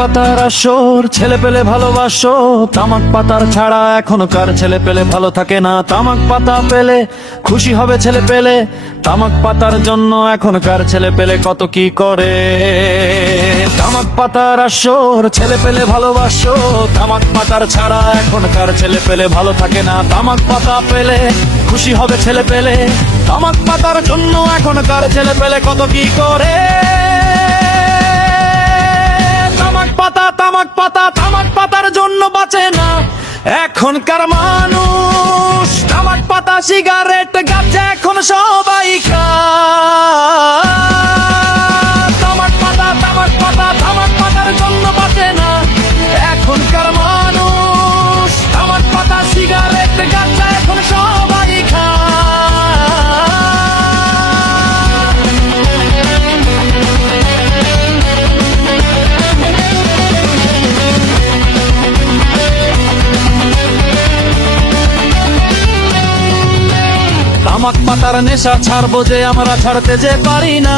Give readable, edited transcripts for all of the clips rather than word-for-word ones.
পাতার আসর ছেলে পেলে ভালোবাসো, তামাক পাতার ছাড়া এখনকার ছেলে পেলে ভালো থাকে না। তামাক পাতা পেলে খুশি হবে ছেলে পেলে, তামাক পাতার জন্য এখনকার ছেলে পেলে কত কি করে। তামাক পাতার আসর ছেলে পেলে ভালোবাসো, তামাক পাতার ছাড়া এখনকার ছেলে পেলে ভালো থাকে না। তামাক পাতা পেলে খুশি হবে ছেলে পেলে, তামাক পাতার জন্য এখনকার ছেলে পেলে কত কি করে। তামাক পাতা তামাক পাতা তামাক পাতার জন্য বাঁচে না এখনকার মানুষ। তামাক পাতা সিগারেট গাঁজা এখন সবাই খায়। তামাক পাতা তামাক পাতা তামাক পাতার জন্য বাঁচে না এখনকার মানুষ। তামাক পাতা সিগারেট গাঁজা এখন সবাই খায়। তামাক পাতার নেশা ছাড়বো যে আমরা ছাড়তে যে পারি না।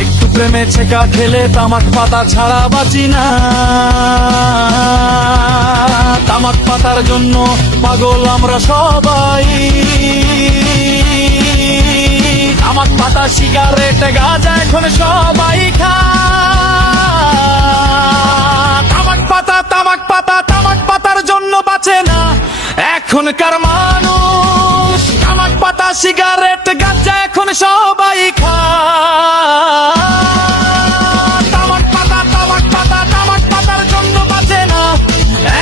একটু প্রেমে ছেকা খেলে তামাক পাতা ছাড়া বাঁচি না। তামাক পাতার জন্য পাগল আমরা সবাই। তামাক পাতা সিগারেট গাঁজা এখন সবাই খায়। তামাক পাতা তামাক পাতা তামাক পাতার জন্য বাঁচে না এখনকার মানুষ। তামাক পাতা সিগারেট গাঁজা এখন সবাই খায়। তামাক পাতা তামাক পাতা তামাক পাতার জন্য বাঁচে না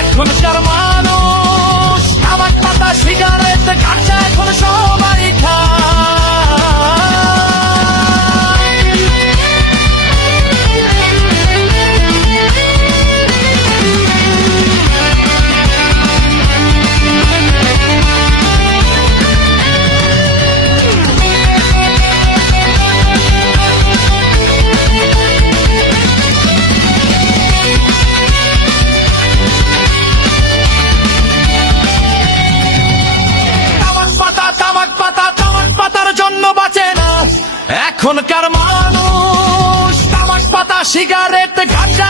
এখনকার মানুষ। তামাক পাতা সিগারেট গাঁজা এখন সবাই খায়। এখনকার মানুষ। তামাক পাতা সিগারেট গাঁজা